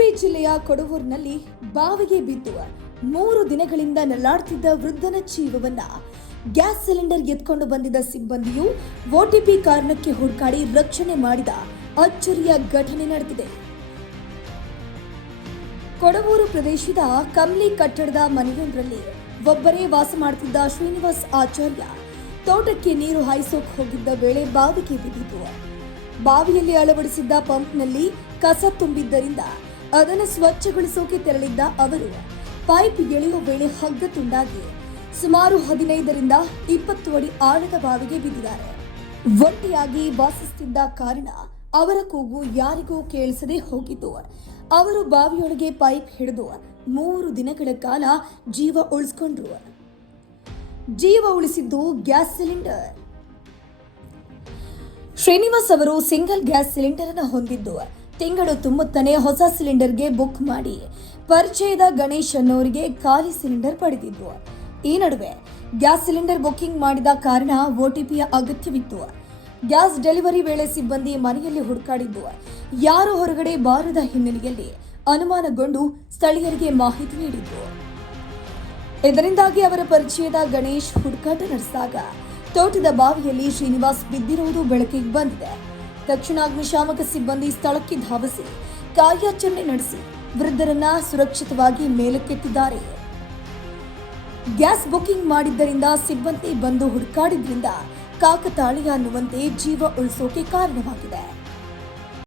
ಉಡುಪಿ ಜಿಲ್ಲೆಯ ಕೊಡವೂರಿನಲ್ಲಿ ಬಾವಿಗೆ ಬಿದ್ದು 3 ದಿನಗಳಿಂದ ನರಳಾಡುತ್ತಿದ್ದ ವೃದ್ಧನ ಜೀವವನ್ನ ಗ್ಯಾಸ್ ಸಿಲಿಂಡರ್ ಎತ್ಕೊಂಡು ಬಂದಿದ್ದ ಸಿಬ್ಬಂದಿಯು ಓಟಿಪಿ ಕಾರಣಕ್ಕೆ ಹುಡುಕಾಡಿ ರಕ್ಷಣೆ ಮಾಡಿದ ಅಚ್ಚರಿಯ ಘಟನೆ ನಡೆದಿದೆ. ಕೊಡವೂರು ಪ್ರದೇಶದ ಕಮ್ಲಿ ಕಟ್ಟಡದ ಮನೆಯೊಂದರಲ್ಲಿ ಒಬ್ಬರೇ ವಾಸ ಮಾಡುತ್ತಿದ್ದ ಶ್ರೀನಿವಾಸ್ ಆಚಾರ್ಯ ತೋಟಕ್ಕೆ ನೀರು ಹಾಯಿಸೋಕೆ ಹೋಗಿದ್ದ ವೇಳೆ ಬಾವಿಗೆ ಬಿದ್ದಿತು. ಬಾವಿಯಲ್ಲಿ ಅಳವಡಿಸಿದ್ದ ಪಂಪ್ನಲ್ಲಿ ಕಸ ತುಂಬಿದ್ದರಿಂದ ಅದನ್ನು ಸ್ವಚ್ಛಗೊಳಿಸೋಕೆ ತೆರಳಿದ್ದ ಅವರು ಪೈಪ್ ಎಳೆಯುವ ವೇಳೆ ಹಗ್ಗ ತುಂಡಾಗಿ ಸುಮಾರು 15ರಿಂದ 20 ಅಡಿ ಆಳದ ಬಾವಿಗೆ ಬಿದ್ದಿದ್ದಾರೆ. ಒಂಟಿಯಾಗಿ ವಾಸಿಸುತ್ತಿದ್ದ ಕಾರಣ ಅವರ ಕೂಗು ಯಾರಿಗೂ ಕೇಳಿಸದೆ ಹೋಗಿದ್ದು ಅವರು ಬಾವಿಯೊಳಗೆ ಪೈಪ್ ಹಿಡಿದು 3 ದಿನಗಳ ಕಾಲ ಜೀವ ಉಳಿಸಿಕೊಂಡ್ರು. ಜೀವ ಉಳಿಸಿದ್ದು ಗ್ಯಾಸ್ ಸಿಲಿಂಡರ್. ಶ್ರೀನಿವಾಸ್ ಅವರು ಸಿಂಗಲ್ ಗ್ಯಾಸ್ ಸಿಲಿಂಡರ್ ಅನ್ನು ಹೊಂದಿದ್ದು ತಿಂಗಳು ತುಂಬುತ್ತಾನೆ ಹೊಸ ಸಿಲಿಂಡರ್ಗೆ ಬುಕ್ ಮಾಡಿ ಪರಿಚಯದ ಗಣೇಶ್ ಅನ್ನೋರಿಗೆ ಖಾಲಿ ಸಿಲಿಂಡರ್ ಪಡೆದಿದ್ರು. ಈ ನಡುವೆ ಗ್ಯಾಸ್ ಸಿಲಿಂಡರ್ ಬುಕಿಂಗ್ ಮಾಡಿದ ಕಾರಣ ಓಟಿಪಿಯ ಅಗತ್ಯವಿತ್ತು. ಗ್ಯಾಸ್ ಡೆಲಿವರಿ ವೇಳೆ ಸಿಬ್ಬಂದಿ ಮನೆಯಲ್ಲಿ ಹುಡುಕಾಡಿದ್ದು ಯಾರು ಹೊರಗಡೆ ಬಾರದ ಹಿನ್ನೆಲೆಯಲ್ಲಿ ಅನುಮಾನಗೊಂಡು ಸ್ಥಳೀಯರಿಗೆ ಮಾಹಿತಿ ನೀಡಿದ್ರು. ಇದರಿಂದಾಗಿ ಅವರ ಪರಿಚಯದ ಗಣೇಶ್ ಹುಡುಕಾಟ ನಡೆಸಿದಾಗ ತೋಟದ ಬಾವಿಯಲ್ಲಿ ಶ್ರೀನಿವಾಸ್ ಬಿದ್ದಿರುವುದು ಬೆಳಕಿಗೆ ಬಂದಿದೆ. ತಕ್ಷಣ ಅಗ್ನಿಶಾಮಕ ಸಿಬ್ಬಂದಿ ಸ್ಥಳಕ್ಕೆ ಧಾವಿಸಿ ಕಾರ್ಯಾಚರಣೆ ನಡೆಸಿ ವೃದ್ಧರನ್ನ ಸುರಕ್ಷಿತವಾಗಿ ಮೇಲಕ್ಕೆತ್ತಿದ್ದಾರೆ. ಗ್ಯಾಸ್ ಬುಕಿಂಗ್ ಮಾಡಿದ್ದರಿಂದ ಸಿಬ್ಬಂದಿ ಬಂದು ಹುಡುಕಾಡಿದ್ರಿಂದ ಕಾಕತಾಳೀಯ ಅನ್ನುವಂತೆ ಜೀವ ಉಳಿಸೋಕೆ ಕಾರಣವಾಗಿದೆ.